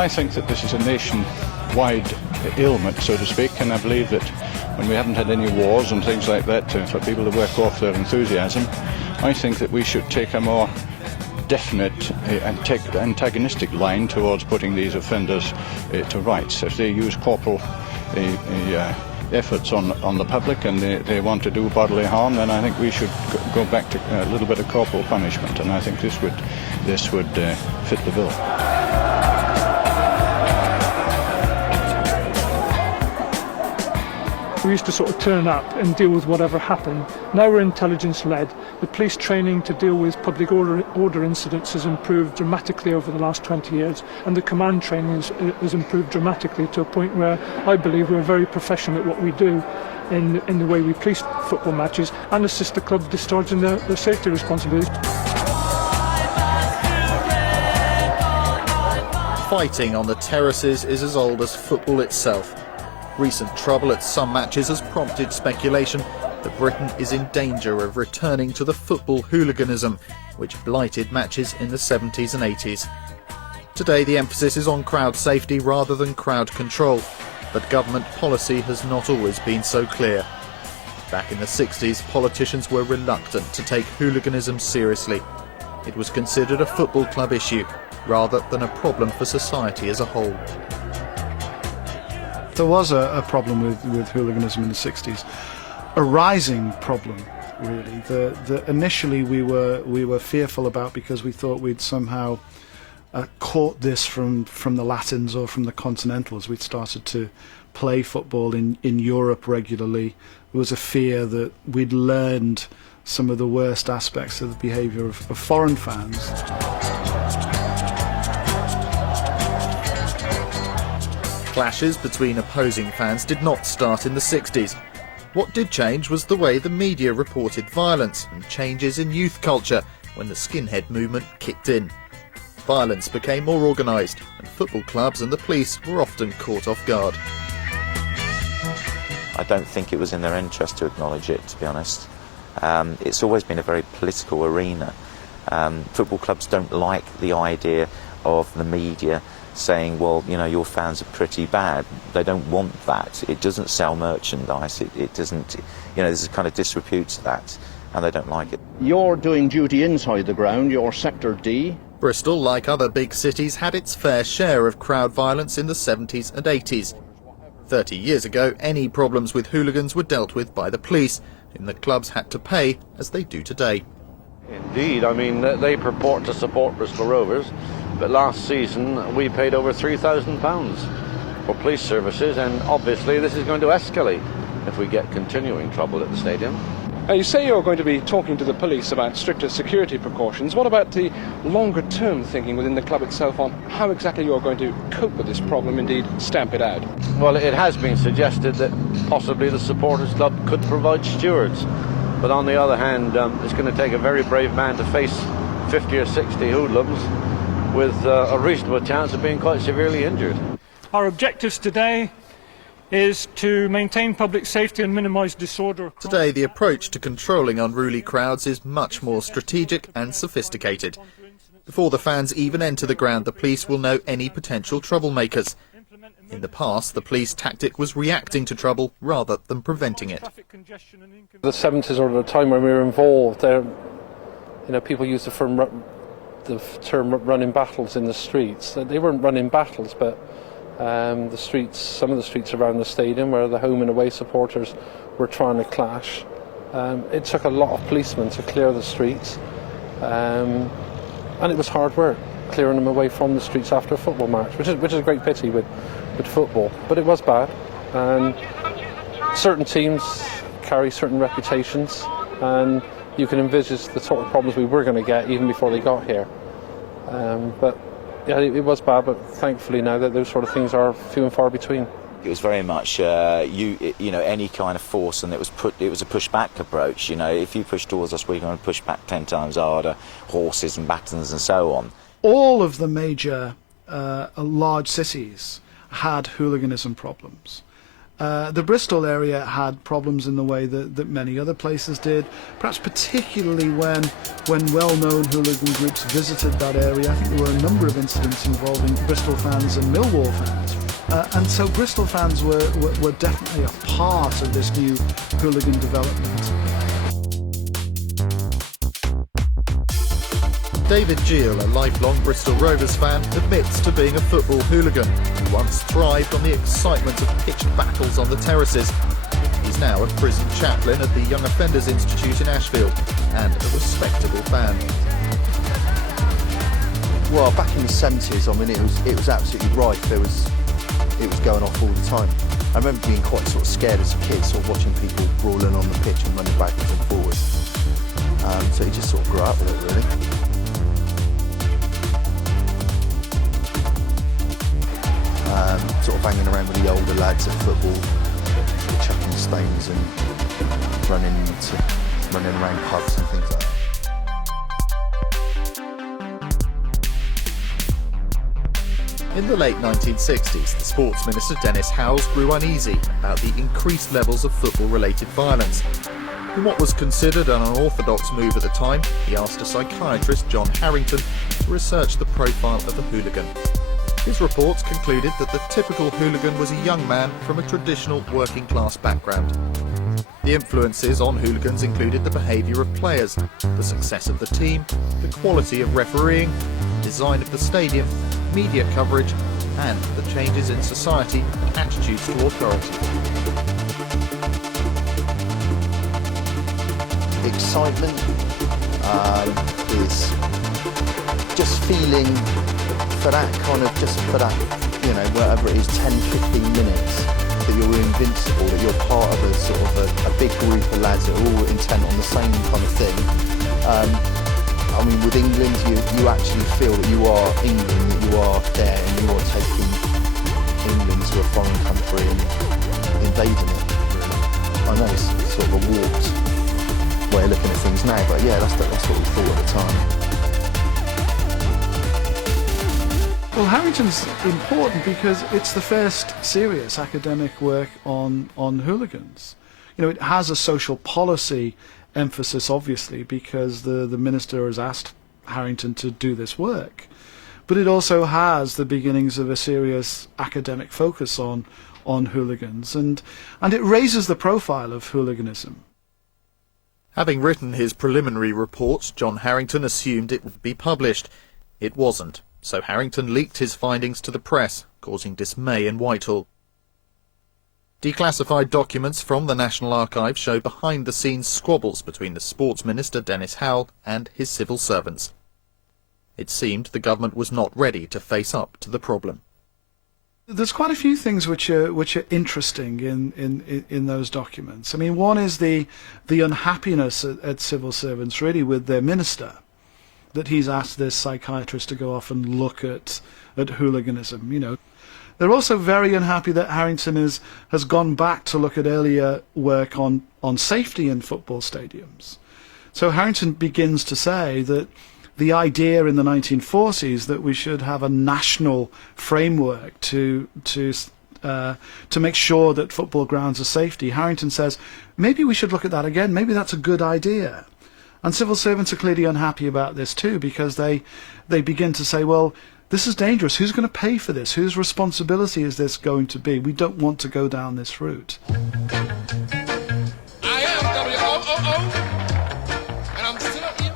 I think that this is a nationwide ailment, so to speak, and I believe that when we haven't had any wars and things like that for people to work off their enthusiasm, I think that we should take a more definite antagonistic line towards putting these offenders to rights. If they use corporal efforts on the public and they want to do bodily harm, then I think we should go back to a little bit of corporal punishment, and I think this would fit the bill. We used to sort of turn up and deal with whatever happened. Now we're intelligence-led. The police training to deal with public order incidents has improved dramatically over the last 20 years, and the command training has improved dramatically to a point where I believe we're very professional at what we do in the way we police football matches and assist the club discharging their safety responsibilities. Fighting on the terraces is as old as football itself. Recent trouble at some matches has prompted speculation that Britain is in danger of returning to the football hooliganism which blighted matches in the 70s and 80s. Today the emphasis is on crowd safety rather than crowd control, but government policy has not always been so clear. Back in the 60s, politicians were reluctant to take hooliganism seriously. It was considered a football club issue rather than a problem for society as a whole. There was a problem with hooliganism in the 60s, a rising problem, really. Initially we were fearful about, because we thought we'd somehow caught this from the Latins or from the Continentals. We'd started to play football in Europe regularly. There was a fear that we'd learned some of the worst aspects of the behaviour of foreign fans. Clashes between opposing fans did not start in the 60s. What did change was the way the media reported violence and changes in youth culture when the skinhead movement kicked in. Violence became more organised, and football clubs and the police were often caught off guard. I don't think it was in their interest to acknowledge it, to be honest. It's always been a very political arena. Football clubs don't like the idea of the media saying, well, you know, your fans are pretty bad. They don't want that. It doesn't sell merchandise. It doesn't, you know, there's a kind of disrepute to that, and they don't like it. You're doing duty inside the ground, you're Sector D. Bristol, like other big cities, had its fair share of crowd violence in the 70s and 80s. 30 years ago, any problems with hooligans were dealt with by the police, whom the clubs had to pay, as they do today. Indeed, I mean, they purport to support Bristol Rovers, but last season we paid over £3,000 for police services, and obviously this is going to escalate if we get continuing trouble at the stadium. You say you're going to be talking to the police about stricter security precautions. What about the longer-term thinking within the club itself on how exactly you're going to cope with this problem, indeed stamp it out? Well, it has been suggested that possibly the supporters club could provide stewards, but on the other hand, it's going to take a very brave man to face 50 or 60 hoodlums with a reasonable chance of being quite severely injured. Our objectives today is to maintain public safety and minimise disorder. Today, the approach to controlling unruly crowds is much more strategic and sophisticated. Before the fans even enter the ground, the police will know any potential troublemakers. In the past, the police tactic was reacting to trouble rather than preventing it. The 70s were the time when we were involved. You know, people used the term running battles in the streets. They weren't running battles, but the streets, some of the streets around the stadium where the home and away supporters were trying to clash. It took a lot of policemen to clear the streets, and it was hard work clearing them away from the streets after a football match, which is a great pity with football. But it was bad, and certain teams carry certain reputations, and you can envisage the sort of problems we were going to get even before they got here. But yeah, it was bad, but thankfully now that those sort of things are few and far between. It was very much, you know, any kind of force, and it was a push-back approach. You know, if you push towards us, we're going to push back 10 times harder, horses and batons and so on. All of the major large cities had hooliganism problems. The Bristol area had problems in the way that many other places did, perhaps particularly when well-known hooligan groups visited that area. I think there were a number of incidents involving Bristol fans and Millwall fans. And so Bristol fans were definitely a part of this new hooligan development. David Gill, a lifelong Bristol Rovers fan, admits to being a football hooligan who once thrived on the excitement of pitched battles on the terraces. He's now a prison chaplain at the Young Offenders Institute in Ashfield and a respectable fan. Well, back in the 70s, I mean, it was absolutely rife. It was going off all the time. I remember being quite sort of scared as a kid, sort of watching people brawling on the pitch and running backwards and forwards. So you just sort of grew up with it, really. Sort of hanging around with the older lads at football, chucking stones and running around pubs and things like that. In the late 1960s, the sports minister Dennis Howells grew uneasy about the increased levels of football-related violence. In what was considered an unorthodox move at the time, he asked a psychiatrist, John Harrington, to research the profile of a hooligan. His reports concluded that the typical hooligan was a young man from a traditional working-class background. The influences on hooligans included the behaviour of players, the success of the team, the quality of refereeing, design of the stadium, media coverage, and the changes in society and attitudes to authority. Excitement is just feeling for that kind of, just for that, you know, whatever it is, 10, 15 minutes, that you're invincible, that you're part of a sort of a big group of lads that are all intent on the same kind of thing. I mean, with England, you actually feel that you are England, that you are there and you are taking England to a foreign country and invading it, really. I know it's sort of a warped way of looking at things now, but yeah, that's what we thought at the time. Well, Harrington's important because it's the first serious academic work on hooligans. You know, it has a social policy emphasis, obviously, because the minister has asked Harrington to do this work. But it also has the beginnings of a serious academic focus on hooligans, and it raises the profile of hooliganism. Having written his preliminary report, John Harrington assumed it would be published. It wasn't. So Harrington leaked his findings to the press, causing dismay in Whitehall. Declassified documents from the National Archives show behind-the-scenes squabbles between the Sports Minister Dennis Howell and his civil servants. It seemed the government was not ready to face up to the problem. There's quite a few things which are interesting in those documents. I mean, one is the unhappiness at civil servants, really, with their minister, that he's asked this psychiatrist to go off and look at hooliganism. You know, they're also very unhappy that Harrington has gone back to look at earlier work on safety in football stadiums. So Harrington begins to say that the idea in the 1940s that we should have a national framework to make sure that football grounds are safety, Harrington says maybe we should look at that again. Maybe that's a good idea. And civil servants are clearly unhappy about this too, because they begin to say, well, this is dangerous. Who's going to pay for this? Whose responsibility is this going to be? We don't want to go down this route. I am W-O-O-O, and I'm still here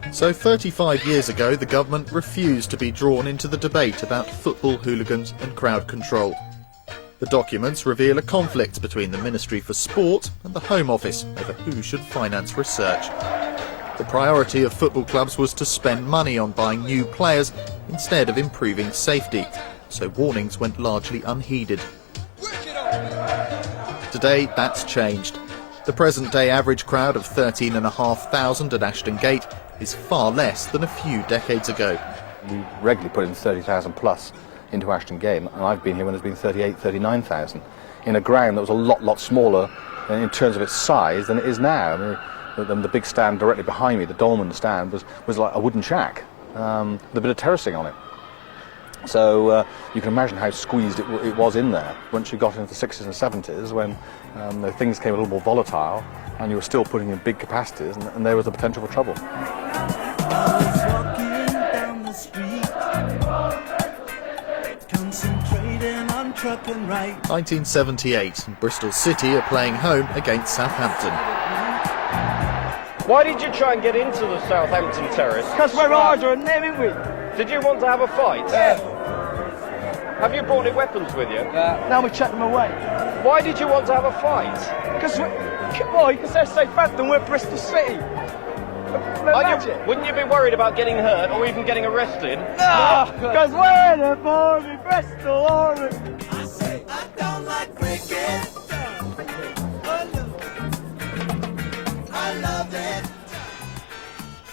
again. So 35 years ago, the government refused to be drawn into the debate about football hooligans and crowd control. The documents reveal a conflict between the Ministry for Sport and the Home Office over who should finance research. The priority of football clubs was to spend money on buying new players instead of improving safety, so warnings went largely unheeded. Today, that's changed. The present-day average crowd of 13,500 at Ashton Gate is far less than a few decades ago. We regularly put in 30,000 plus into Ashton Gate, and I've been here when there's been 38, 39,000 in a ground that was a lot smaller in terms of its size than it is now. I mean, the big stand directly behind me, the Dolman stand, was like a wooden shack with a bit of terracing on it. So you can imagine how squeezed it was in there once you got into the 60s and 70s, when things became a little more volatile and you were still putting in big capacities, and there was the potential for trouble. 1978, and Bristol City are playing home against Southampton. Why did you try and get into the Southampton terrace? Because we're harder than them, ain't we? Did you want to have a fight? Yeah. Have you brought any weapons with you? Now we chuck them away. Why did you want to have a fight? Because they're Southampton, we're Bristol City. Wouldn't you be worried about getting hurt or even getting arrested? No, because we're the Army, Bristol Army. I say I don't like cricket. I love it.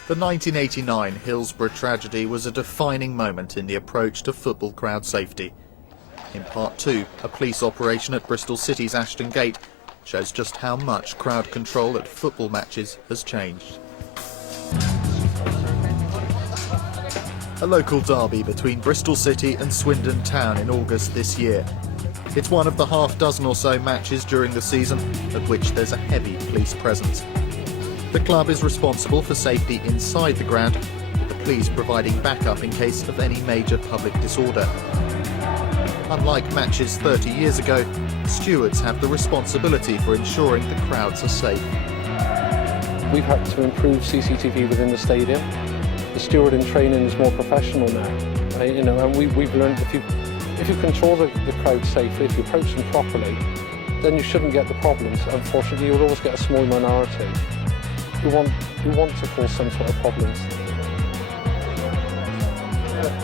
The 1989 Hillsborough tragedy was a defining moment in the approach to football crowd safety. In part 2, a police operation at Bristol City's Ashton Gate shows just how much crowd control at football matches has changed. A local derby between Bristol City and Swindon Town in August this year. It's one of the half-dozen or so matches during the season at which there's a heavy police presence. The club is responsible for safety inside the ground, with the police providing backup in case of any major public disorder. Unlike matches 30 years ago, stewards have the responsibility for ensuring the crowds are safe. We've had to improve CCTV within the stadium. The stewarding training is more professional now. And we've learned if you control the crowd safely, if you approach them properly, then you shouldn't get the problems. Unfortunately, you'll always get a small minority who want to cause some sort of problems.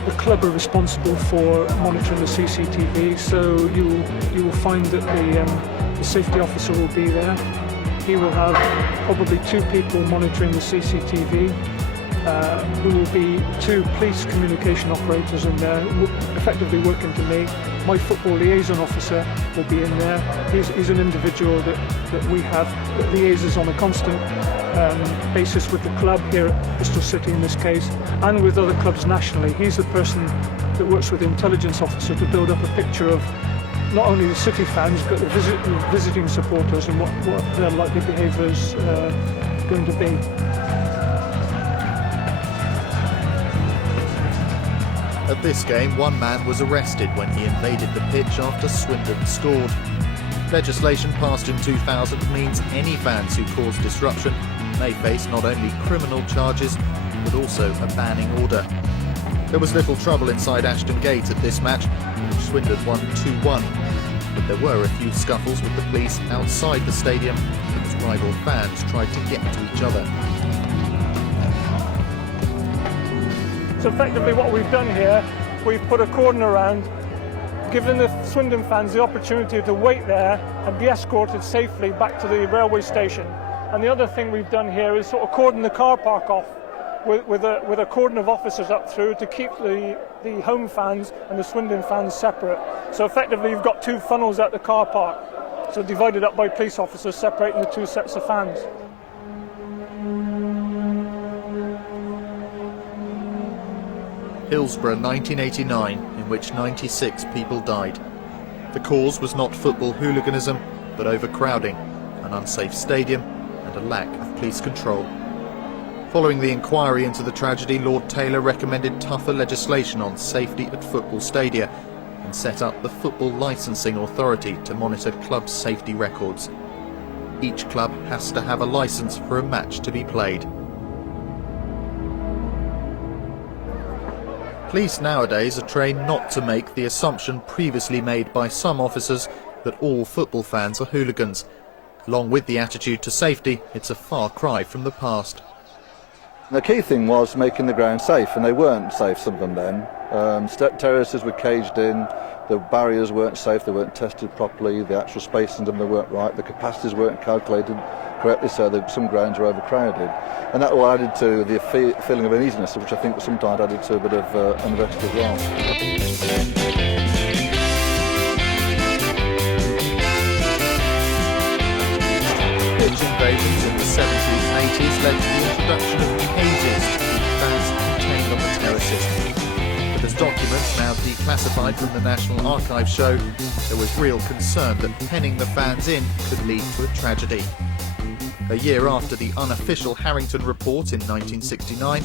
The club are responsible for monitoring the CCTV, so you will find that the safety officer will be there. He will have probably 2 people monitoring the CCTV. There will be 2 police communication operators in there, effectively working to me. My football liaison officer will be in there. He's an individual that we have that liaises on a constant basis with the club here at Bristol City in this case, and with other clubs nationally. He's the person that works with the intelligence officer to build up a picture of not only the City fans but the visiting supporters and what their likely behaviour is going to be. At this game, one man was arrested when he invaded the pitch after Swindon scored. Legislation passed in 2000 means any fans who cause disruption may face not only criminal charges, but also a banning order. There was little trouble inside Ashton Gate at this match, which Swindon won 2-1. But there were a few scuffles with the police outside the stadium as rival fans tried to get to each other. So effectively what we've done here, we've put a cordon around, giving the Swindon fans the opportunity to wait there and be escorted safely back to the railway station. And the other thing we've done here is sort of cordon the car park off with a cordon of officers up through to keep the home fans and the Swindon fans separate. So effectively you've got 2 funnels at the car park, so divided up by police officers separating the 2 sets of fans. Hillsborough 1989, in which 96 people died. The cause was not football hooliganism, but overcrowding, an unsafe stadium and a lack of police control. Following the inquiry into the tragedy, Lord Taylor recommended tougher legislation on safety at football stadia and set up the Football Licensing Authority to monitor club safety records. Each club has to have a licence for a match to be played. Police nowadays are trained not to make the assumption previously made by some officers that all football fans are hooligans. Along with the attitude to safety, it's a far cry from the past. The key thing was making the ground safe, and they weren't safe, some of them then. Terraces were caged in, the barriers weren't safe, they weren't tested properly, the actual spacing of them they weren't right, the capacities weren't calculated correctly, so some grounds were overcrowded. And that all added to the feeling of uneasiness, which I think sometimes added to a bit of unrest as well. Pitch invasions in the 70s and 80s led to the introduction of cages to keep fans contained on the terraces. But as documents, now declassified from the National Archives, show there was real concern that penning the fans in could lead to a tragedy. A year after the unofficial Harrington report in 1969,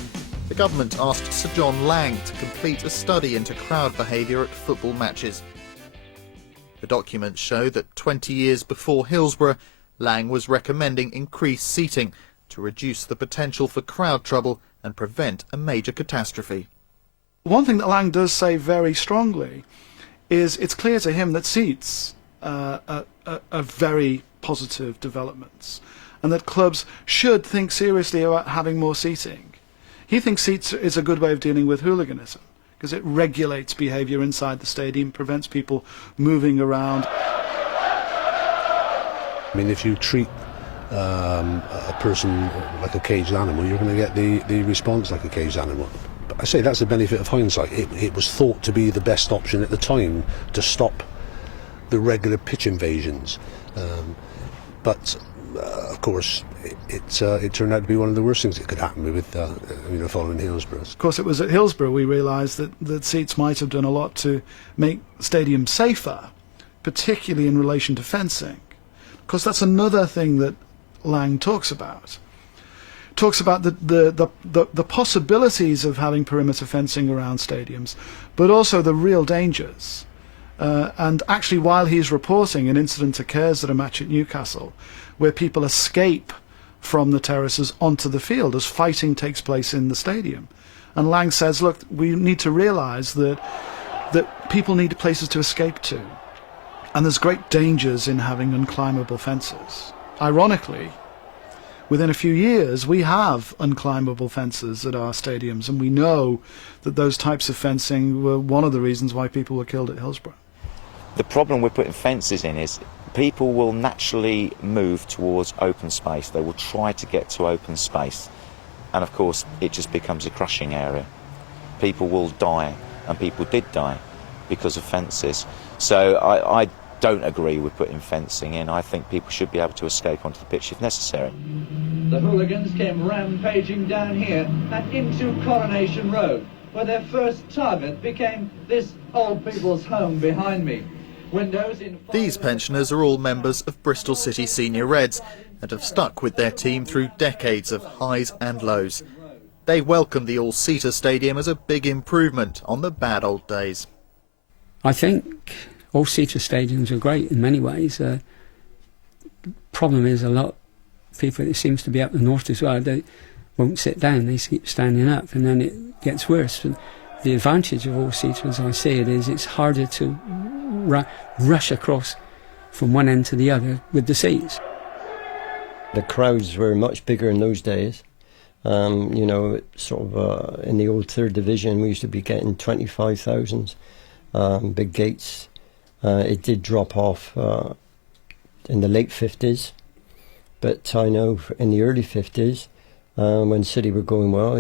the government asked Sir John Lang to complete a study into crowd behaviour at football matches. The documents show that 20 years before Hillsborough, Lang was recommending increased seating to reduce the potential for crowd trouble and prevent a major catastrophe. One thing that Lang does say very strongly is it's clear to him that seats are very positive developments and that clubs should think seriously about having more seating. He thinks seats is a good way of dealing with hooliganism because it regulates behaviour inside the stadium, prevents people moving around. I mean, if you treat a person like a caged animal, you're going to get the response like a caged animal. But I say that's the benefit of hindsight. It was thought to be the best option at the time to stop the regular pitch invasions. But of course, it turned out to be one of the worst things that could happen with following Hillsborough. Of course, it was at Hillsborough we realised that seats might have done a lot to make stadiums safer, particularly in relation to fencing. Because that's another thing that Lang talks about. Talks about the possibilities of having perimeter fencing around stadiums, but also the real dangers. And actually, while he's reporting, an incident occurs at a match at Newcastle where people escape from the terraces onto the field as fighting takes place in the stadium. And Lang says, look, we need to realise that people need places to escape to. And there's great dangers in having unclimbable fences. Ironically, within a few years, we have unclimbable fences at our stadiums, and we know that those types of fencing were one of the reasons why people were killed at Hillsborough. The problem with putting fences in is people will naturally move towards open space. They will try to get to open space. And of course, it just becomes a crushing area. People will die, and people did die because of fences. So I don't agree with putting fencing in. I think people should be able to escape onto the pitch if necessary. The hooligans came rampaging down here and into Coronation Road, where their first target became this old people's home behind me. Windows in... These pensioners are all members of Bristol City Senior Reds and have stuck with their team through decades of highs and lows. They welcome the all-seater stadium as a big improvement on the bad old days. I think all-seater stadiums are great in many ways. The problem is a lot of people, it seems to be up the north as well, they won't sit down, they keep standing up, and then it gets worse. And the advantage of all-seater, as I say it, is it's harder to rush across from one end to the other with the seats. The crowds were much bigger in those days. You know, sort of in the old third division, we used to be getting 25,000, big gates. It did drop off in the late 50s, but I know in the early 50s, when City were going well,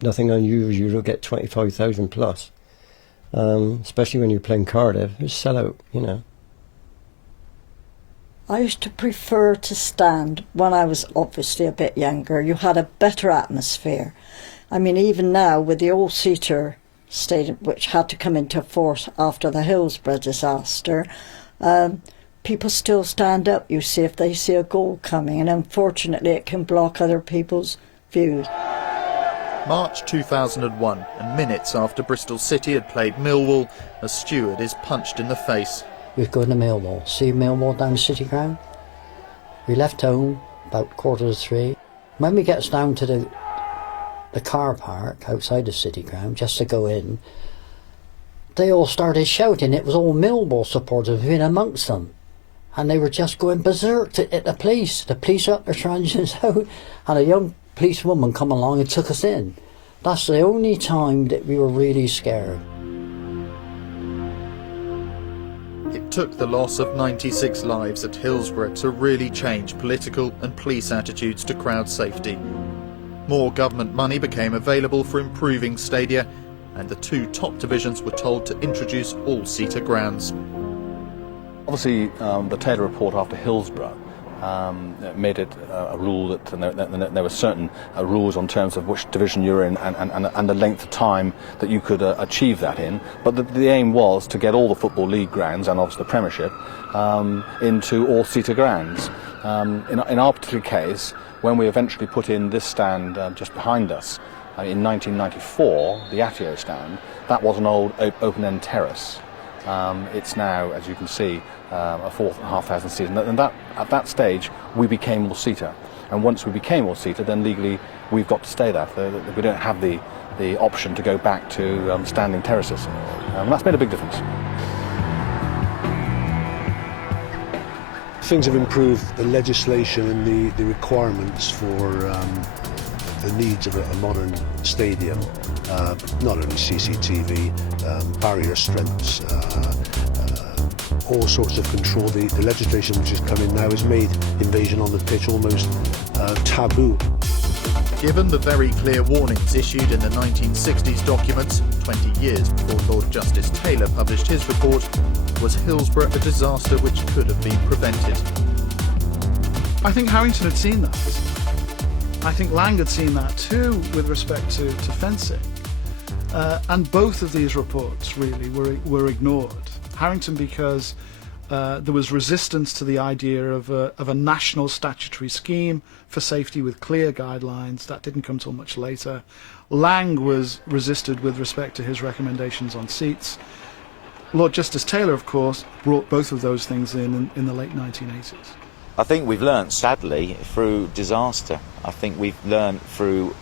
nothing unusual, you'll get 25,000 plus. Especially when you're playing Cardiff, it was sellout, you know. I used to prefer to stand when I was obviously a bit younger. You had a better atmosphere. I mean, even now with the all-seater stadium, which had to come into force after the Hillsborough disaster, people still stand up, you see, if they see a goal coming, and unfortunately it can block other people's views. March 2001, and minutes after Bristol City had played Millwall, a steward is punched in the face. We've gone to Millwall. See Millwall down the City Ground? We left home about 2:45. When we get down to the car park outside the City Ground, just to go in, they all started shouting. It was all Millwall supporters in amongst them. And they were just going berserk at the police. The police up there trying to out, and a young policewoman come along and took us in. That's the only time that we were really scared. It took the loss of 96 lives at Hillsborough to really change political and police attitudes to crowd safety. More government money became available for improving stadia, and the two top divisions were told to introduce all-seater grounds. Obviously, the Taylor report after Hillsborough made it a rule that there were certain rules on terms of which division you were in and the length of time that you could achieve that in. But the aim was to get all the Football League grounds and obviously the Premiership into all-seater grounds. In our particular case, when we eventually put in this stand just behind us in 1994, the Atio stand, that was an old open-end terrace. It's now, as you can see, a 4,500 seater, and at that stage we became all-seater. And once we became all-seater, then legally we've got to stay there. We don't have the option to go back to standing terraces, and that's made a big difference. Things have improved, the legislation and the requirements for the needs of a modern stadium, not only CCTV, barrier strengths, all sorts of control. The legislation which has come in now has made invasion on the pitch almost taboo. Given the very clear warnings issued in the 1960s documents, 20 years before Lord Justice Taylor published his report, was Hillsborough a disaster which could have been prevented? I think Harrington had seen that. I think Lang had seen that too with respect to fencing. And both of these reports really were ignored. Harrington because there was resistance to the idea of a national statutory scheme for safety with clear guidelines. That didn't come till much later. Lang was resisted with respect to his recommendations on seats. Lord Justice Taylor, of course, brought both of those things in the late 1980s. I think we've learnt, sadly, through disaster. I think we've learnt through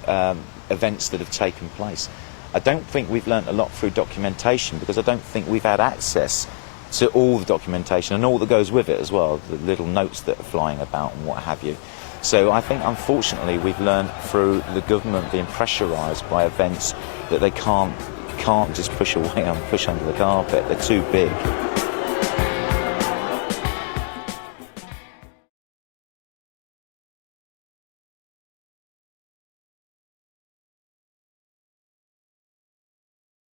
events that have taken place. I don't think we've learnt a lot through documentation, because I don't think we've had access to all the documentation and all that goes with it as well, the little notes that are flying about and what have you. So I think, unfortunately, we've learnt through the government being pressurised by events that they can't just push away and push under the carpet. They're too big.